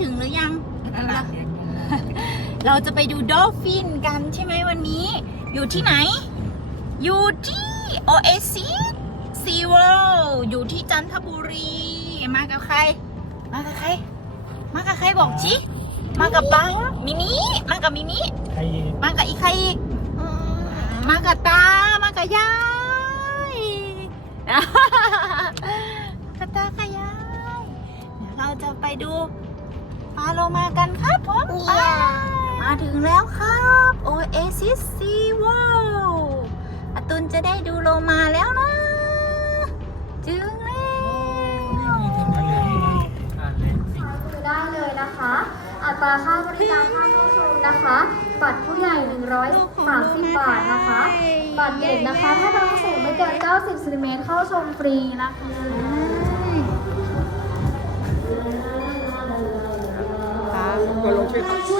ถึงหรือยัง เราจะไปดูดอลฟินกันใช่ไหมวันนี้ อยู่ที่ไหน อยู่ที่ Oasis Sea World อยู่ที่จันทบุรี มากับใคร มากับใคร มากับใครบอกชิมากับปังมิมิมากับมิมิใครมากับอีกใครอีกอืมมากับตา มากับยายกับตากับยายเดี๋ยวเราจะไปดูปลาโลมากันครับผมไปมาถึงแล้วครับ Oasis Sea World อาตุนจะได้ดูโลมาแล้วนะจึงแล้วอะไรอ่านเล่นสิคือได้เลยนะคะอัตราค่าบริการค่าเข้าชมนะคะ บัตรผู้ใหญ่ 130 บาทนะคะ บัตรเด็กนะคะ ถ้าน้องสูงไม่เกิน 90ซนติเมตรเข้าชมฟรีนะคะ ช่วย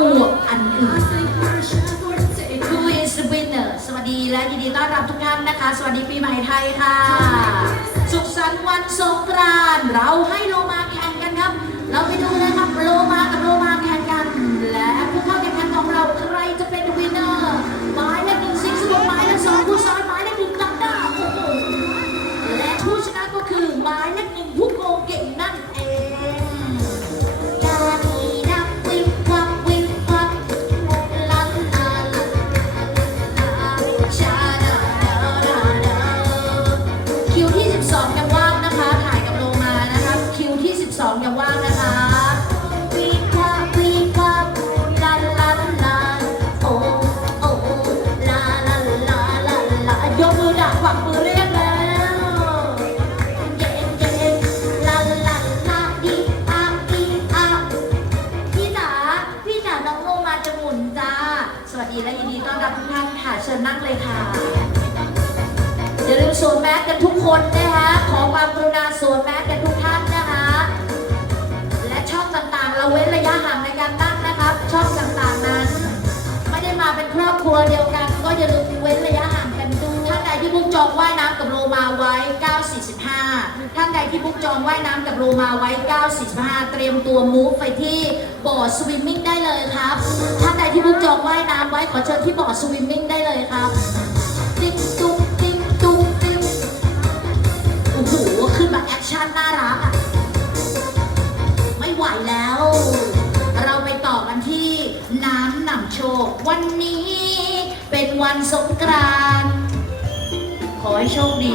ซ้อนอวบอันอื่น Who is the winner สวัสดีและยินดีต้อนรับทุกท่านนะคะ สวัสดีปีใหม่ไทยค่ะ สุขสันต์วันสงกรานต์เราให้โลมาแข่งกันครับ เราไปดูเลยครับโลมากับโลมาแข่ง ดีและยินดีต้อนรับทุกท่านค่ะ เชิญนั่งเลยค่ะอย่าลืมสวมแมสกันทุกคนนะคะขอความกรุณาสวมแมสกันทุกท่านนะคะ และช่องต่างๆ เราเว้นระยะห่างในการนั่งนะครับ ช่องต่างๆนั้น ไม่ได้มาเป็นครอบครัวเดียวกัน ก็อย่าลืมเว้นระยะห่าง ใดที่บุ๊กจองว่ายน้ำกับโลมาไว้ 945 ท่านใดที่บุ๊กจองว่ายน้ำกับโลมาไว้ 945 เตรียมตัวมูฟไปที่บ่อสวิมมิ่งได้เลยครับ ท่านใดที่บุ๊กจองว่ายน้ำไว้ขอเชิญที่บ่อสวิมมิ่งได้เลยครับ ติ๊กตุ๊กติ๊กตุ๊กติ๊กโอ้โห ขึ้นมาแอคชั่นน่ารักอะไม่ไหวแล้ว เราไปต่อกันที่น้ำหนำโชค วันนี้เป็นวันสงกรานต์ ขอให้โชคดี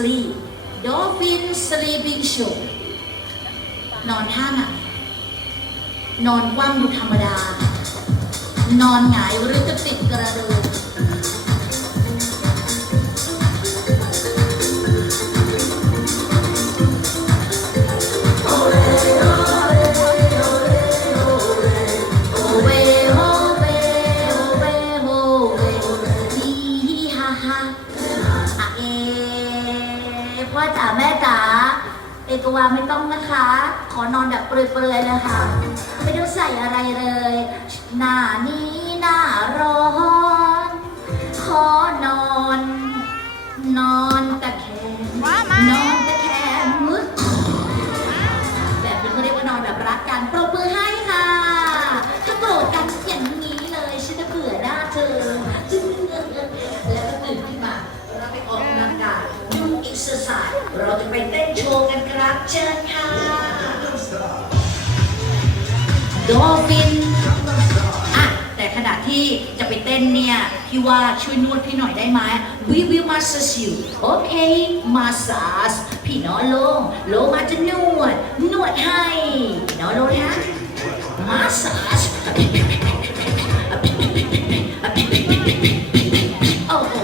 sleep Dolphin Sleeping Show นอนท่าไหนนอนคว่ำดูธรรมดา นอนหงายหรือจะติดกระดูก วาไม่ต้องนะคะ ขอนอนแบบเปลือยๆนะคะไม่ต้องใส่อะไรเลย หน้านี้ ที่จะไปเต้นเนี่ยพี่ว่าช่วยนวดพี่หน่อยได้ไหม We will massage you โอเค massage พี่น้องลงลงมาจะนวด นวดให้พี่น้องลงนะ massage โอ้โห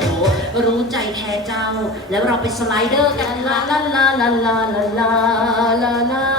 รู้ใจแท้เจ้า แล้วเราไปสไลเดอร์กันลาลาลาลาลาลาลาลา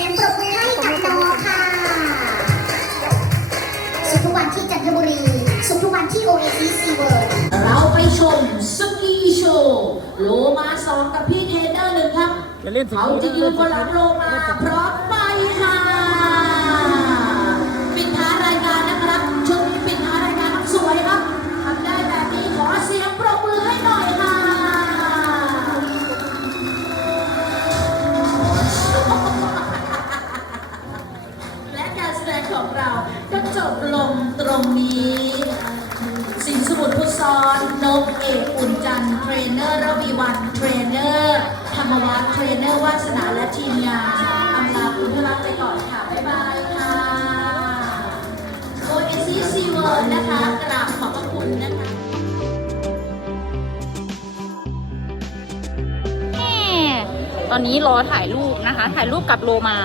สียงปรบมือให้กับน้องค่ะ สุขทุกวันที่จันทบุรี สุขทุกวันที่ Oasis Sea World เราไปชมสกีโชว์โลมาสองกับพี่เทรนเนอร์หนึ่งครับจะเล่นสเขากีจะยืนบนหลังโลมาพร้อม ของเราก็จบลงตรงนี้ สินสมุทรพุทธซ้อนนกเอกอุ่นจันทร์เทรนเนอร์ระวีวันเทรนเนอร์ธรรมวัฒน์เทรนเนอร์วาสนาและทีมงานอำลาคุณพลักไปก่อนค่ะ บ๊ายบายค่ะโอเอซีซีเวิร์ดนะคะกราบขอบพระคุณนะคะตอนนี้รอถ่ายรูปนะคะ ถ่ายรูปกับโลมา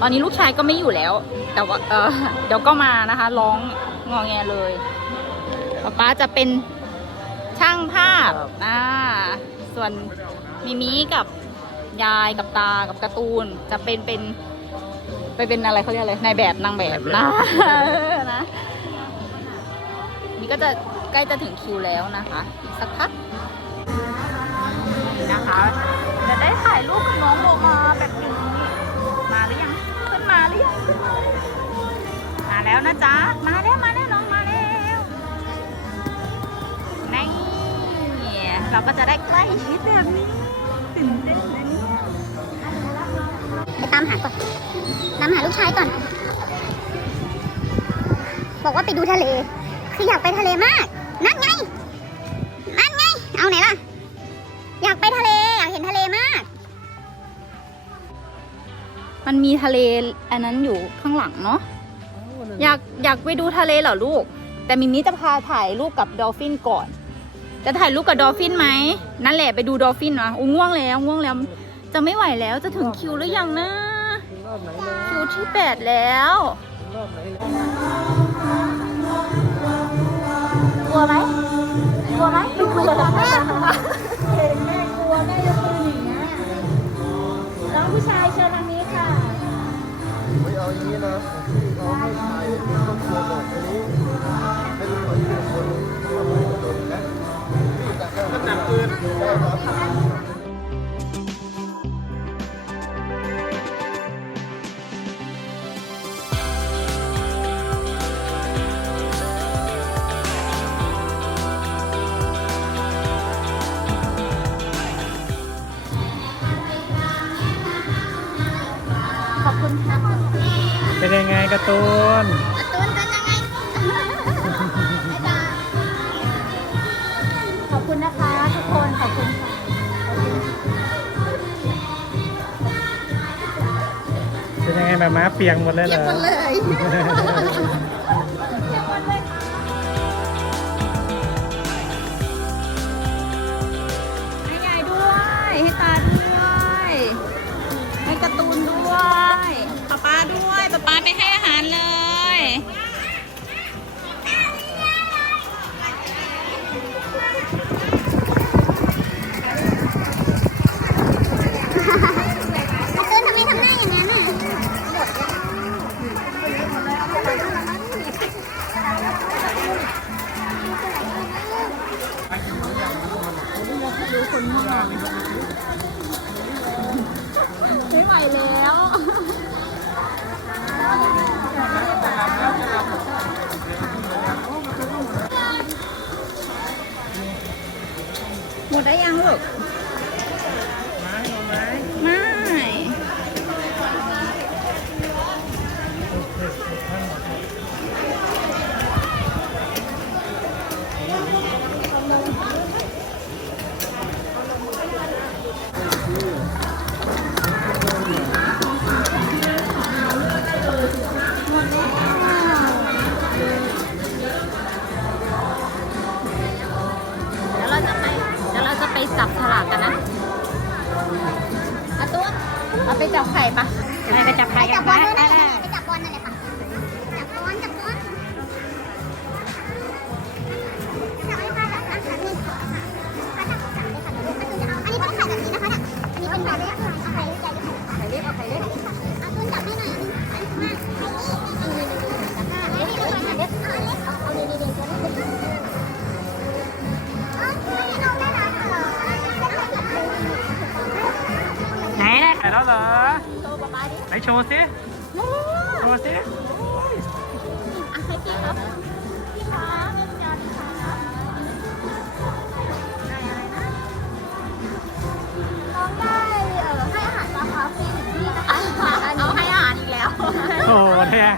ตอนนี้ลูกชายก็ไม่อยู่แล้ว แต่ว่าเออเดี๋ยวก็มานะคะ ร้องงอแงเลยป๊าป๊าจะเป็นช่างภาพอ่าส่วนมิมิกับยายกับตากับการ์ตูนจะเป็นเป็นไปเป็นอะไรเขาเรียกอะไรนายแบบนางแบบนะนะ นี่ก็จะใกล้จะถึงคิวแล้วนะคะอีกสักพักนี่นะคะ จะได้ถ่ายรูปกับน้องโลมาแบบนี้ มาแล้วนะจ๊ะ มาแล้วมาแล้วน้องมาแล้วนี่เราก็จะได้ใกล้ชิดแบบนี้ตื่นเต้นนเนี่ยไปตามหาก่อนตามหาลูกชายก่อน บอกว่าไปดูทะเล คืออยากไปทะเลมาก นั่นไง นั่นไง เอาไหนล่ะ มันมีทะเลอันนั้นอยู่ข้างหลังเนาะอยากอยากไปดูทะเลเหรอลูก แต่มิมี่จะพาถ่ายรูปกับดอลฟินก่อน จะถ่ายรูปกับดอลฟินไหมนั่นแหละไปดูดอลฟินนะอุ้ง่วงแล้วง่วงแล้ว จะไม่ไหวแล้วจะถึงคิวหรือยังนะรอบไหนเลยคิวที่แปดแล้วรอบไหนเลยกลัวไหมกลัวไหมไม่กลัวแม่เห็นแม่กลัวแม่จะเป็นอย่างนี้น้องผู้ชายเชิญ อย่างนี้นะเราให้ถ่ต้องกลัวบอกอันนี้ไม่รู้ว่าอยู่คนทำอะไรโดนนะก็หนักเกินได้ครับ เป็นยังไงการ์ตูนตูนเป็นยังไงขอบคุณนะคะทุกคน ขอบคุณค่ะ เป็นยังไงแบบม้าเปียงหมดเลยเหรอเลยให้ยายด้วย ให้ตาด้วย ให้การ์ตูนด้วยป๊าป๊าด้วยป๊าป๊าไปให้อาหาร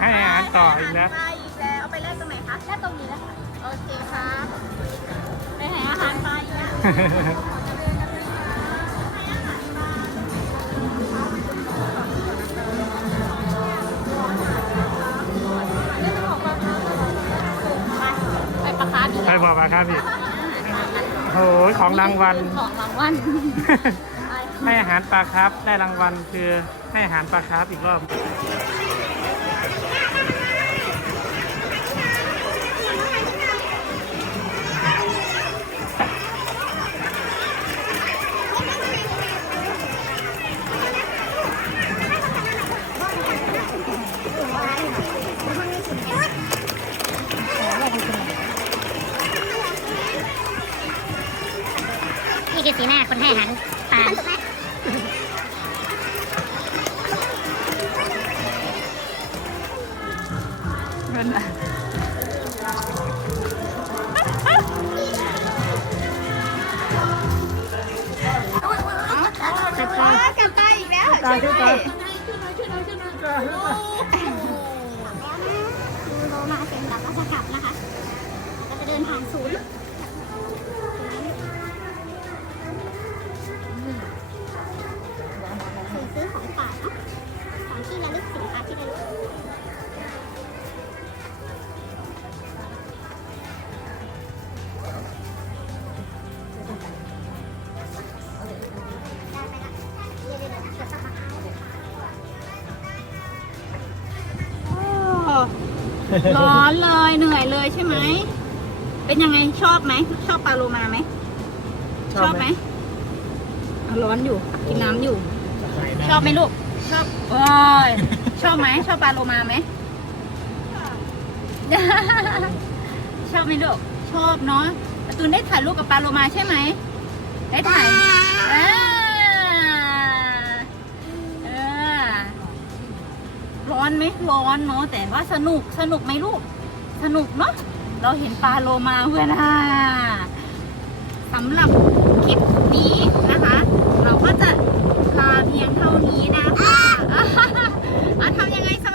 ให้ให้อาหารต่ออีกนะได้อีกแล้วเอาไปแลกตรงไหนคะแค่ตรงนี้นะคะโอเคครับไปให้อาหารปลาอีกแล้วไปประคาดีใครบอกมาครับพี่โอ้โหของรางวัล ของรางวัลให้อาหารปลาครับ ได้รางวัลคือให้อาหารปลาครับอีกรอบีหน้าคนให้หันตาเงินอะจับตาจับตาอีกแล้วตาช่วยตาโลมาเสร็จแล้วก็จะกลับนะคะ ก็จะเดินผ่านศูนย์ ร้อนเลยเหนื่อยเลยใช่ไหม เป็นยังไงชอบไหม ชอบปลาโลมาไหม ชอบไหมอะร้อนอยู่ กินน้ำอยู่ ชอบไหมลูก ชอบโอ้ยชอบไหม ชอบปลาโลมาไหม ชอบไหมลูก ชอบเนาะการ์ตูนได้ถ่ายรูปกับปลาโลมาใช่ไหม ได้ถ่ายอ่าเอ ร้อนไหมร้อนเนาะแต่ว่าสนุกสนุกไหมลูก สนุกเนาะเราเห็นปลาโลมาเพื่อนอะสำหรับคลิปนี้นะคะ เราก็จะลาเพียงเท่านี้นะคะอะทำยังไงส